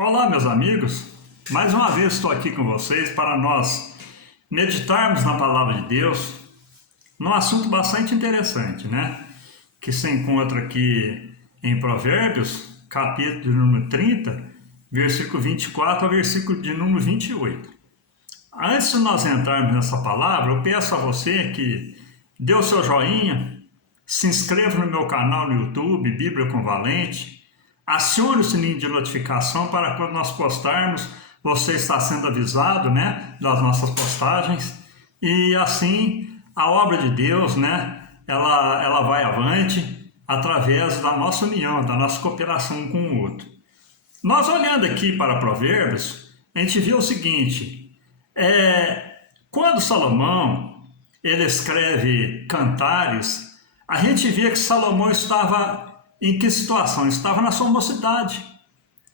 Olá, meus amigos. Mais uma vez estou aqui com vocês para nós meditarmos na Palavra de Deus num assunto bastante interessante, né? Que se encontra aqui em Provérbios, capítulo de número 30, versículo 24 ao versículo de número 28. Antes de nós entrarmos nessa palavra, eu peço a você que dê o seu joinha, se inscreva no meu canal no YouTube, Bíblia com Valente, acione o sininho de notificação para quando nós postarmos, você está sendo avisado, né, das nossas postagens, e assim a obra de Deus, né, ela vai avante através da nossa união, da nossa cooperação um com o outro. Nós olhando aqui para Provérbios, a gente viu o seguinte, quando Salomão ele escreve cantares, a gente vê que Salomão estava em que situação? Estava na sua mocidade.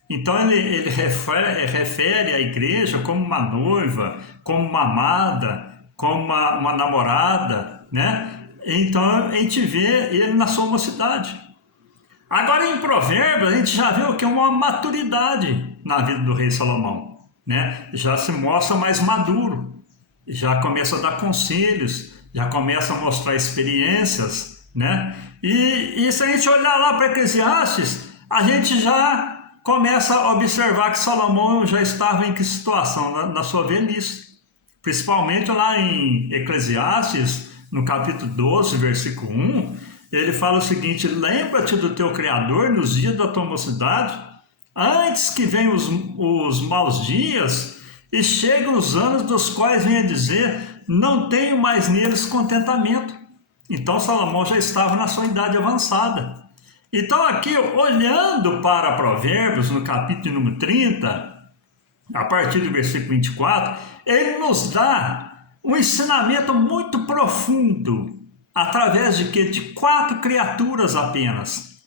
Então ele refere a igreja como uma noiva, como uma amada, como uma namorada, né? Então a gente vê ele na sua mocidade. Agora em Provérbios a gente já vê o que é uma maturidade na vida do rei Salomão, né? Já se mostra mais maduro, já começa a dar conselhos, já começa a mostrar experiências, né? E se a gente olhar lá para Eclesiastes, a gente já começa a observar que Salomão já estava em que situação? Na sua velhice. Principalmente lá em Eclesiastes, no capítulo 12, versículo 1, ele fala o seguinte: lembra-te do teu Criador nos dias da tua mocidade, antes que venham os maus dias e cheguem os anos dos quais venha dizer, não tenho mais neles contentamento. Então Salomão já estava na sua idade avançada. Então aqui, olhando para Provérbios, no capítulo número 30, a partir do versículo 24, ele nos dá um ensinamento muito profundo, através de quê? De 4 criaturas apenas,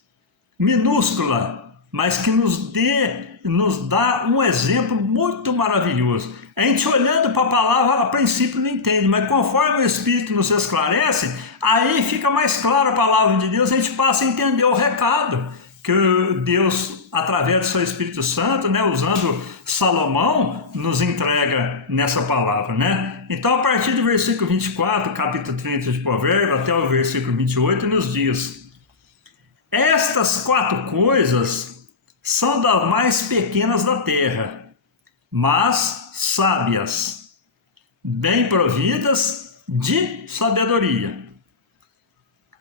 minúscula, mas que nos dá um exemplo muito maravilhoso. A gente olhando para a palavra, a princípio não entende, mas conforme o Espírito nos esclarece, aí fica mais clara a palavra de Deus, a gente passa a entender o recado que Deus, através do seu Espírito Santo, né, usando Salomão, nos entrega nessa palavra, né? Então, a partir do versículo 24, capítulo 30 de Provérbios, até o versículo 28, nos diz: estas 4 coisas são das mais pequenas da terra, mas sábias, bem providas de sabedoria.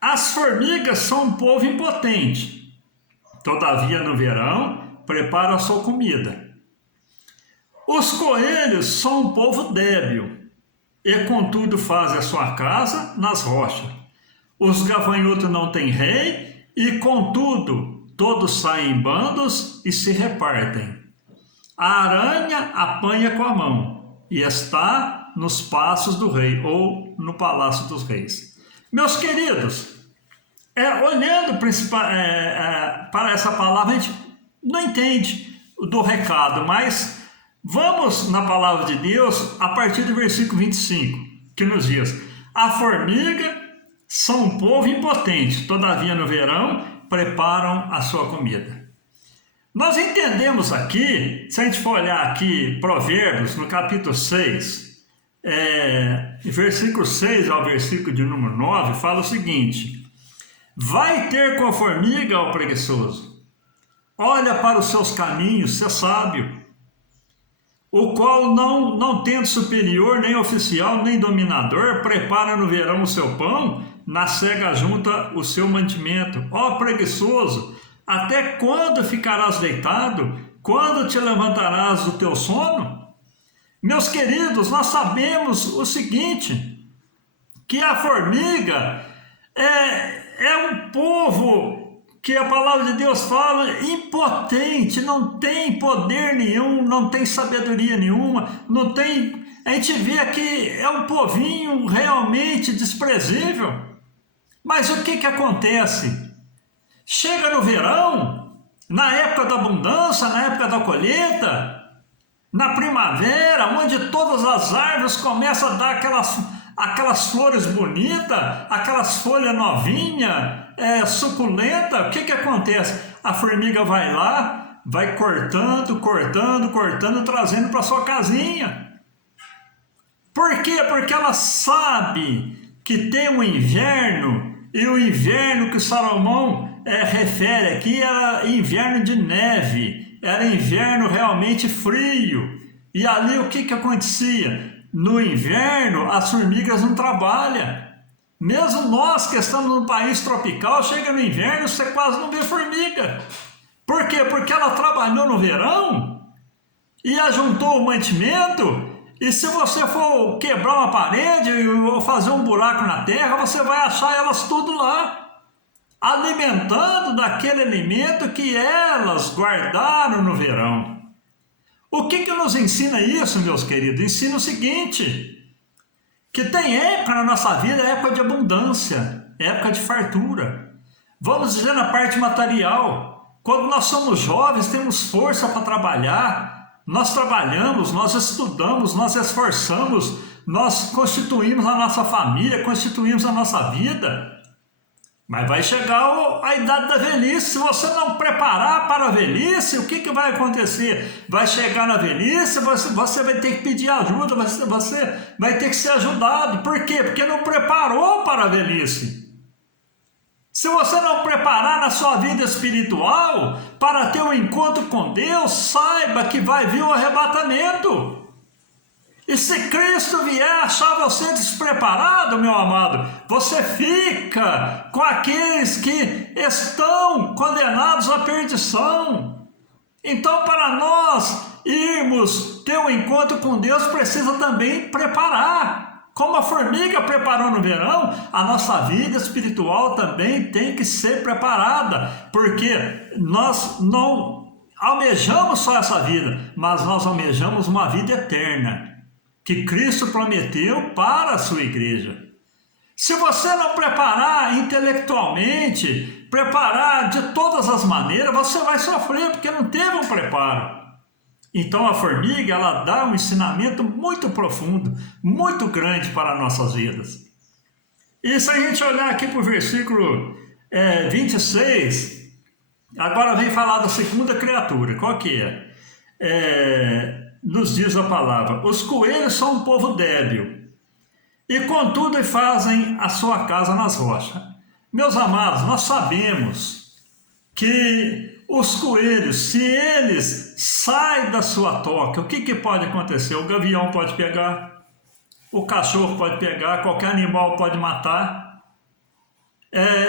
As formigas são um povo impotente, todavia no verão preparam a sua comida. Os coelhos são um povo débil, e contudo fazem a sua casa nas rochas. Os gafanhotos não têm rei, e contudo todos saem em bandos e se repartem. A aranha apanha com a mão e está nos passos do rei, ou no palácio dos reis. Meus queridos, olhando para essa palavra, a gente não entende do recado, mas vamos na palavra de Deus a partir do versículo 25, que nos diz: a formiga são um povo impotente, todavia no verão preparam a sua comida. Nós entendemos aqui, se a gente for olhar aqui Provérbios, no capítulo 6, versículo 6 ao versículo de número 9, fala o seguinte: vai ter com a formiga, ó preguiçoso, olha para os seus caminhos, ser sábio, o qual não tendo superior, nem oficial, nem dominador, prepara no verão o seu pão, na cega junta o seu mantimento. Ó preguiçoso, até quando ficarás deitado? Quando te levantarás do teu sono? Meus queridos, nós sabemos o seguinte, que a formiga é um povo que a palavra de Deus fala impotente, não tem poder nenhum, não tem sabedoria nenhuma, não tem. A gente vê que é um povinho realmente desprezível. Mas o que acontece? Chega no verão, na época da abundância, na época da colheita, na primavera, onde todas as árvores começam a dar aquelas flores bonitas, aquelas folhas novinhas, suculentas, o que acontece? A formiga vai lá, vai cortando, trazendo para sua casinha. Por quê? Porque ela sabe que tem um inverno, e o inverno que Salomão refere aqui era inverno de neve, era inverno realmente frio. E ali o que acontecia? No inverno as formigas não trabalham. Mesmo nós que estamos num país tropical, chega no inverno você quase não vê formiga. Por quê? Porque ela trabalhou no verão e ajuntou o mantimento. E se você for quebrar uma parede ou fazer um buraco na terra, você vai achar elas tudo lá, alimentando daquele alimento que elas guardaram no verão. O que nos ensina isso, meus queridos? Ensina o seguinte, que tem época na nossa vida, época de abundância, época de fartura. Vamos dizer na parte material, quando nós somos jovens, temos força para trabalhar, nós trabalhamos, nós estudamos, nós esforçamos, nós constituímos a nossa família, constituímos a nossa vida. Mas vai chegar a idade da velhice, se você não preparar para a velhice, o que vai acontecer? Vai chegar na velhice, você vai ter que pedir ajuda, você vai ter que ser ajudado. Por quê? Porque não preparou para a velhice. Se você não preparar na sua vida espiritual para ter um encontro com Deus, saiba que vai vir o arrebatamento. E se Cristo vier achar você despreparado, meu amado, você fica com aqueles que estão condenados à perdição. Então, para nós irmos ter um encontro com Deus, precisa também preparar. Como a formiga preparou no verão, a nossa vida espiritual também tem que ser preparada, porque nós não almejamos só essa vida, mas nós almejamos uma vida eterna, que Cristo prometeu para a sua igreja. Se você não preparar intelectualmente, preparar de todas as maneiras, você vai sofrer, porque não teve um preparo. Então a formiga, ela dá um ensinamento muito profundo, muito grande para nossas vidas. E se a gente olhar aqui para o versículo 26, agora vem falar da segunda criatura. Qual que é? Nos diz a palavra: os coelhos são um povo débil, e contudo fazem a sua casa nas rochas. Meus amados, nós sabemos que os coelhos, se eles saem da sua toca, o que pode acontecer? O gavião pode pegar, o cachorro pode pegar, qualquer animal pode matar.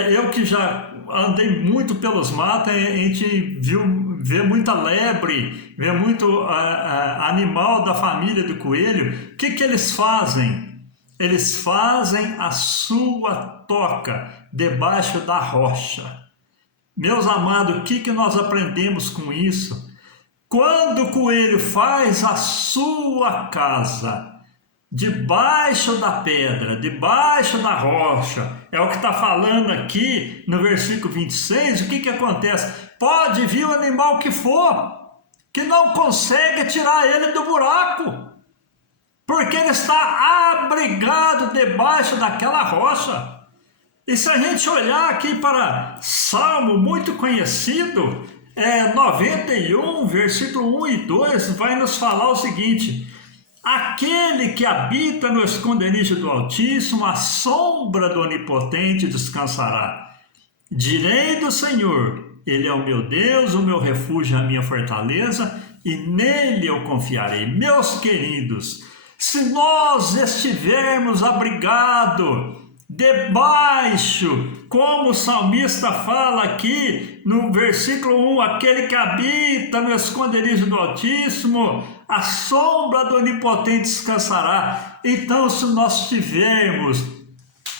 Eu que já andei muito pelos matos, a gente vê muita lebre, vê muito animal da família do coelho. O que eles fazem? Eles fazem a sua toca debaixo da rocha. Meus amados, o que nós aprendemos com isso? Quando o coelho faz a sua casa debaixo da pedra, debaixo da rocha, é o que está falando aqui no versículo 26, o que acontece? Pode vir o animal que for, que não consegue tirar ele do buraco, porque ele está abrigado debaixo daquela rocha. E se a gente olhar aqui para Salmo muito conhecido, 91, versículo 1 e 2, vai nos falar o seguinte: aquele que habita no esconderijo do Altíssimo, a sombra do Onipotente descansará. Direi do Senhor, Ele é o meu Deus, o meu refúgio, a minha fortaleza, e nele eu confiarei. Meus queridos, se nós estivermos abrigados debaixo, como o salmista fala aqui no versículo 1, aquele que habita no esconderijo do Altíssimo, a sombra do Onipotente descansará. Então, se nós estivermos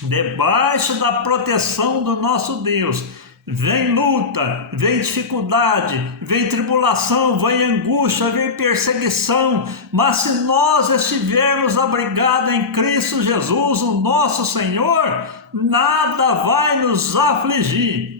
debaixo da proteção do nosso Deus, vem luta, vem dificuldade, vem tribulação, vem angústia, vem perseguição, mas se nós estivermos abrigados em Cristo Jesus, o nosso Senhor, nada vai nos afligir.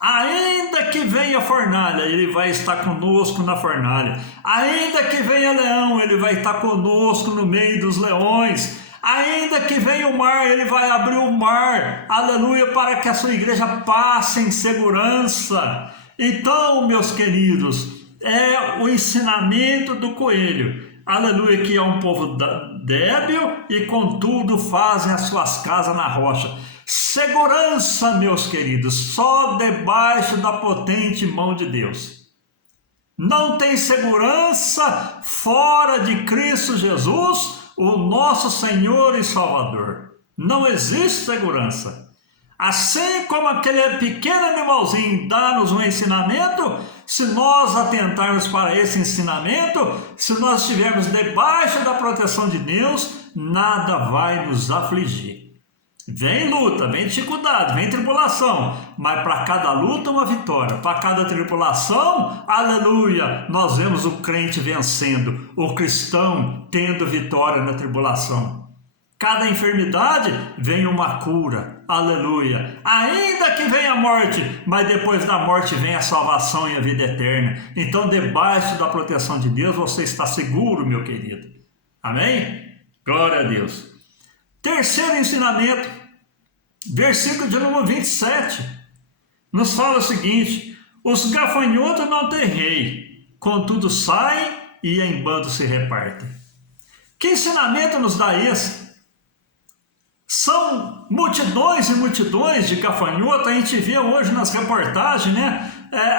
Ainda que venha a fornalha, Ele vai estar conosco na fornalha. Ainda que venha leão, Ele vai estar conosco no meio dos leões. Ainda que venha o mar, Ele vai abrir o mar, aleluia, para que a sua igreja passe em segurança. Então, meus queridos, é o ensinamento do coelho. Aleluia, que é um povo débil e contudo fazem as suas casas na rocha. Segurança, meus queridos, só debaixo da potente mão de Deus. Não tem segurança fora de Cristo Jesus, o nosso Senhor e Salvador. Não existe segurança. Assim como aquele pequeno animalzinho dá-nos um ensinamento, se nós atentarmos para esse ensinamento, se nós estivermos debaixo da proteção de Deus, nada vai nos afligir. Vem luta, vem dificuldade, vem tribulação, mas para cada luta uma vitória, para cada tribulação, aleluia, nós vemos o crente vencendo, o cristão tendo vitória na tribulação. Cada enfermidade vem uma cura, aleluia, ainda que venha a morte, mas depois da morte vem a salvação e a vida eterna. Então debaixo da proteção de Deus você está seguro, meu querido, amém? Glória a Deus. Terceiro ensinamento, versículo de número 27, nos fala o seguinte: os gafanhotos não têm rei, contudo saem e em bando se repartem. Que ensinamento nos dá esse? São multidões e multidões de gafanhotos, a gente vê hoje nas reportagens, né?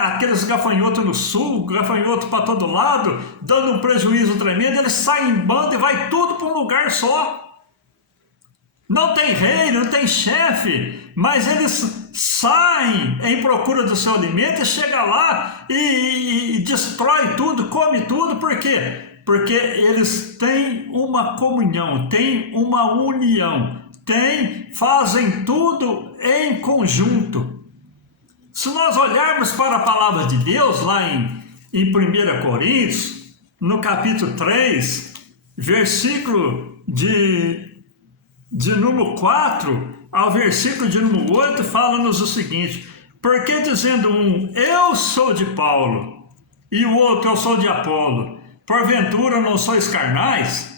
Aqueles gafanhotos no sul, gafanhoto para todo lado, dando um prejuízo tremendo, eles saem em bando e vai tudo para um lugar só. Não tem rei, não tem chefe, mas eles saem em procura do seu alimento e chega lá e destrói tudo, come tudo. Por quê? Porque eles têm uma comunhão, têm uma união, fazem tudo em conjunto. Se nós olharmos para a palavra de Deus lá em 1 Coríntios, no capítulo 3, versículo de número 4 ao versículo de número 8, fala-nos o seguinte: porque dizendo um, eu sou de Paulo, e o outro, eu sou de Apolo, porventura não sois carnais?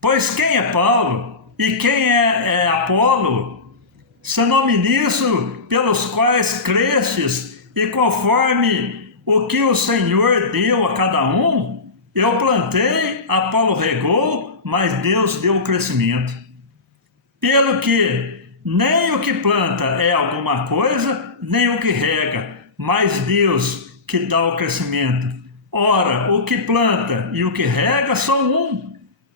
Pois quem é Paulo e quem é Apolo, senão ministro pelos quais crestes, e conforme o que o Senhor deu a cada um? Eu plantei, Apolo regou, mas Deus deu o crescimento. Pelo que nem o que planta é alguma coisa, nem o que rega, mas Deus que dá o crescimento. Ora, o que planta e o que rega são um,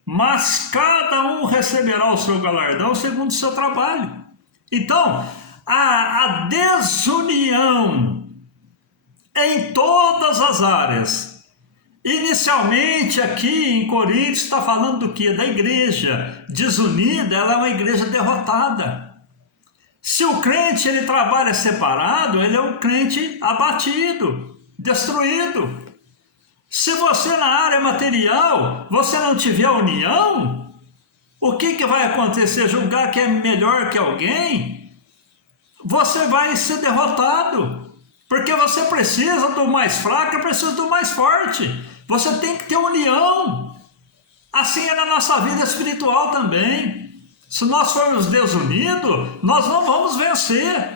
mas cada um receberá o seu galardão segundo o seu trabalho. Então, a desunião em todas as áreas. Inicialmente aqui em Coríntios está falando do que? Da igreja desunida, ela é uma igreja derrotada. Se o crente ele trabalha separado, ele é um crente abatido, destruído. Se você na área material, você não tiver união, o que vai acontecer? Julgar que é melhor que alguém? Você vai ser derrotado, porque você precisa do mais fraco e precisa do mais forte. Você tem que ter união. Assim é na nossa vida espiritual também. Se nós formos desunidos, nós não vamos vencer.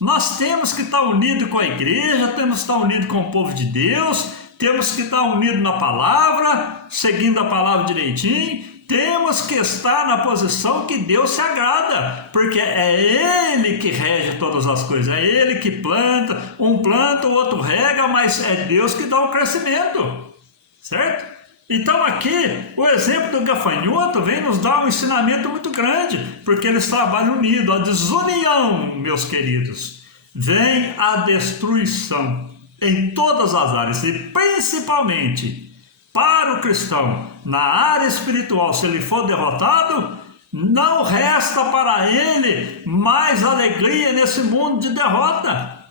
Nós temos que estar unidos com a igreja, temos que estar unidos com o povo de Deus, temos que estar unidos na palavra, seguindo a palavra direitinho, temos que estar na posição que Deus se agrada, porque é Ele que rege todas as coisas, é Ele que planta, um planta, o outro rega, mas é Deus que dá o crescimento, certo? Então aqui, o exemplo do gafanhoto vem nos dar um ensinamento muito grande, porque eles trabalham unidos. A desunião, meus queridos, vem a destruição em todas as áreas, e principalmente para o cristão, na área espiritual. Se ele for derrotado, não resta para ele mais alegria nesse mundo de derrota,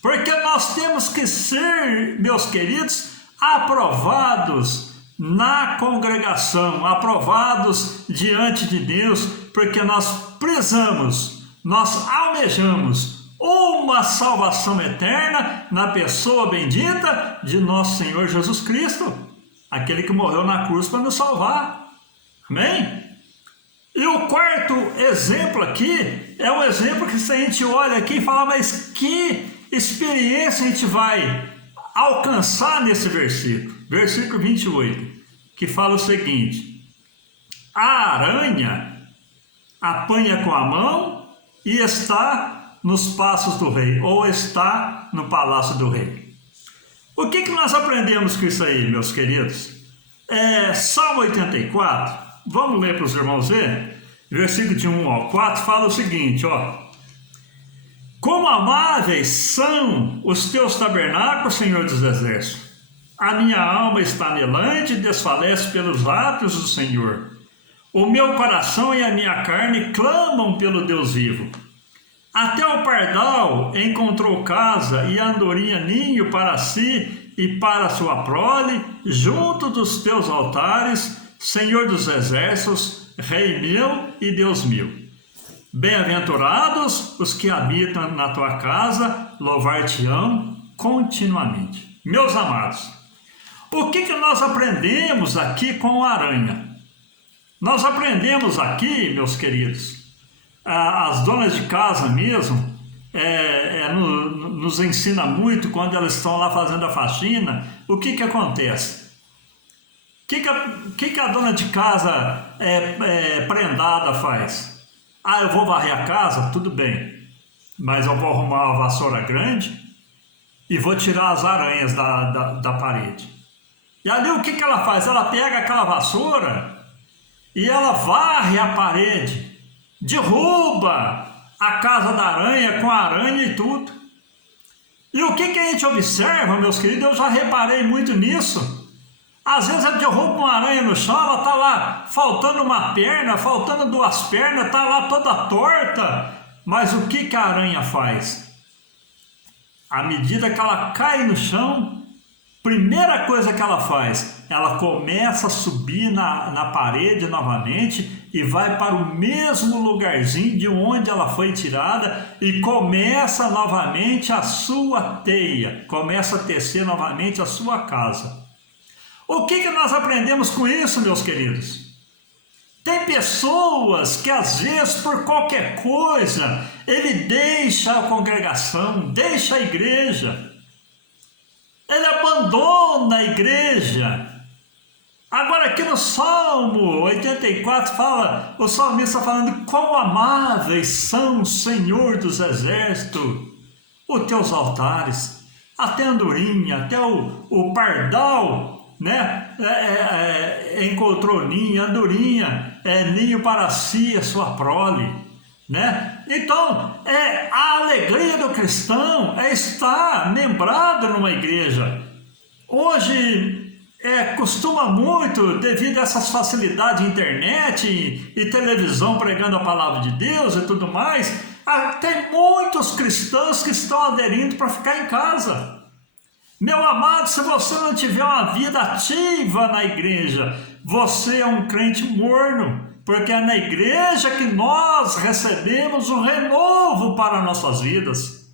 porque nós temos que ser, meus queridos, aprovados na congregação, aprovados diante de Deus, porque nós prezamos, nós almejamos uma salvação eterna na pessoa bendita de nosso Senhor Jesus Cristo, aquele que morreu na cruz para nos salvar, amém? E o quarto exemplo aqui é um exemplo que se a gente olha aqui e fala, mas que experiência a gente vai alcançar nesse versículo 28, que fala o seguinte: a aranha apanha com a mão e está nos passos do rei, ou está no palácio do rei. O que nós aprendemos com isso aí, meus queridos? Salmo 84, vamos ler para os irmãos ver? Versículo de 1 ao 4 fala o seguinte, ó: como amáveis são os teus tabernáculos, Senhor dos exércitos. A minha alma está anelante e desfalece pelos atos do Senhor. O meu coração e a minha carne clamam pelo Deus vivo. Até o pardal encontrou casa e a andorinha ninho para si e para sua prole, junto dos teus altares, Senhor dos exércitos, Rei meu e Deus meu. Bem-aventurados os que habitam na tua casa, louvar-te-ão continuamente. Meus amados, o que nós aprendemos aqui com a aranha? Nós aprendemos aqui, meus queridos, as donas de casa mesmo, nos ensina muito quando elas estão lá fazendo a faxina. O que acontece? O que a dona de casa prendada faz? Eu vou varrer a casa, tudo bem, mas eu vou arrumar uma vassoura grande e vou tirar as aranhas da parede. E ali o que ela faz? Ela pega aquela vassoura e ela varre a parede, derruba a casa da aranha com a aranha e tudo. E o que a gente observa, meus queridos, eu já reparei muito nisso. Às vezes ela derruba uma aranha no chão, ela está lá faltando uma perna, faltando duas pernas, está lá toda torta. Mas o que a aranha faz? À medida que ela cai no chão, primeira coisa que ela faz, ela começa a subir na parede novamente e vai para o mesmo lugarzinho de onde ela foi tirada e começa novamente a sua teia, começa a tecer novamente a sua casa. O que nós aprendemos com isso, meus queridos? Tem pessoas que às vezes por qualquer coisa, ele deixa a congregação, deixa a igreja. Ele abandona a igreja. Agora aqui no Salmo 84 fala, o salmista falando: quão amáveis são, Senhor dos exércitos, os teus altares, até a andorinha, até o pardal, né? Encontrou ninho, andorinha, ninho para si, a sua prole, né? Então, a alegria do cristão é estar lembrado numa igreja. Hoje costuma muito, devido a essas facilidades de internet e televisão pregando a palavra de Deus e tudo mais, tem muitos cristãos que estão aderindo para ficar em casa. Meu amado, se você não tiver uma vida ativa na igreja, você é um crente morno, porque é na igreja que nós recebemos o renovo para nossas vidas.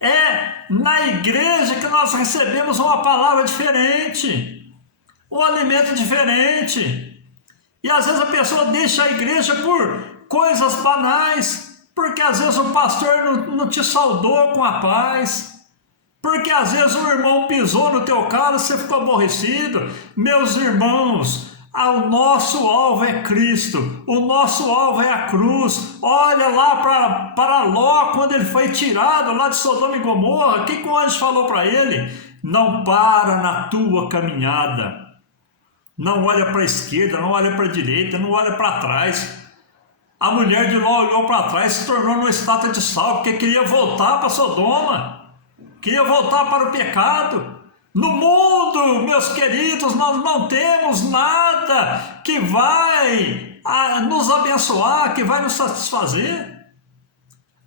É na igreja que nós recebemos uma palavra diferente, um alimento diferente. E às vezes a pessoa deixa a igreja por coisas banais, porque às vezes o pastor não te saudou com a paz, porque às vezes o irmão pisou no teu carro e você ficou aborrecido. Meus irmãos, o nosso alvo é Cristo, o nosso alvo é a cruz. Olha lá para Ló, quando ele foi tirado lá de Sodoma e Gomorra, o que o anjo falou para ele? Não para na tua caminhada, não olha para a esquerda, não olha para a direita, não olha para trás. A mulher de Ló olhou para trás e se tornou uma estátua de sal, porque queria voltar para Sodoma, queria voltar para o pecado. No mundo, meus queridos, nós não temos nada que vai nos abençoar, que vai nos satisfazer.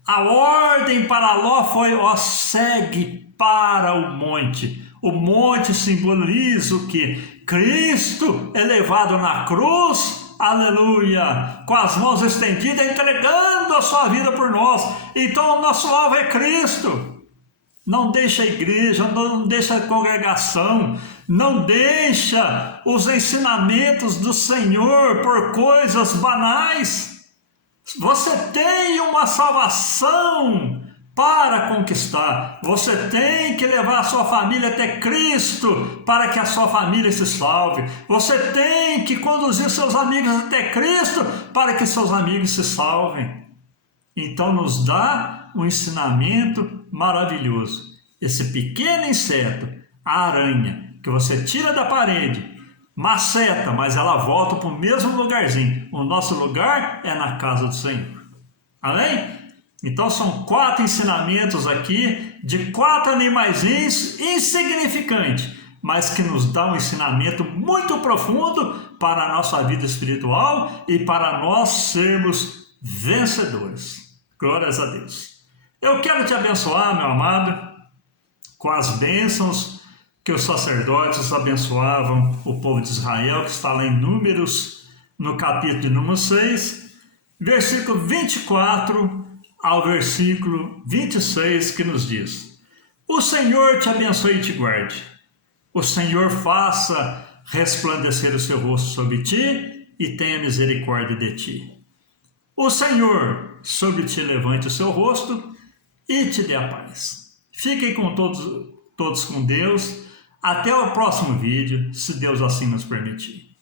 A ordem para Ló foi: segue para o monte. O monte simboliza o quê? Cristo elevado na cruz, aleluia, com as mãos estendidas, entregando a sua vida por nós. Então o nosso alvo é Cristo. Não deixa a igreja, não deixa a congregação, não deixa os ensinamentos do Senhor por coisas banais. Você tem uma salvação para conquistar. Você tem que levar a sua família até Cristo para que a sua família se salve. Você tem que conduzir seus amigos até Cristo para que seus amigos se salvem. Então nos dá um ensinamento maravilhoso. Esse pequeno inseto, a aranha, que você tira da parede, maceta, mas ela volta para o mesmo lugarzinho. O nosso lugar é na casa do Senhor. Amém? Então são 4 ensinamentos aqui de 4 animaizinhos insignificantes, mas que nos dá um ensinamento muito profundo para a nossa vida espiritual e para nós sermos vencedores. Glórias a Deus. Eu quero te abençoar, meu amado, com as bênçãos que os sacerdotes abençoavam o povo de Israel, que está lá em Números, no capítulo número 6, versículo 24 ao versículo 26, que nos diz: O Senhor te abençoe e te guarde. O Senhor faça resplandecer o seu rosto sobre ti e tenha misericórdia de ti. O Senhor sobre ti levante o seu rosto e te dê a paz. Fiquem com todos com Deus. Até o próximo vídeo, se Deus assim nos permitir.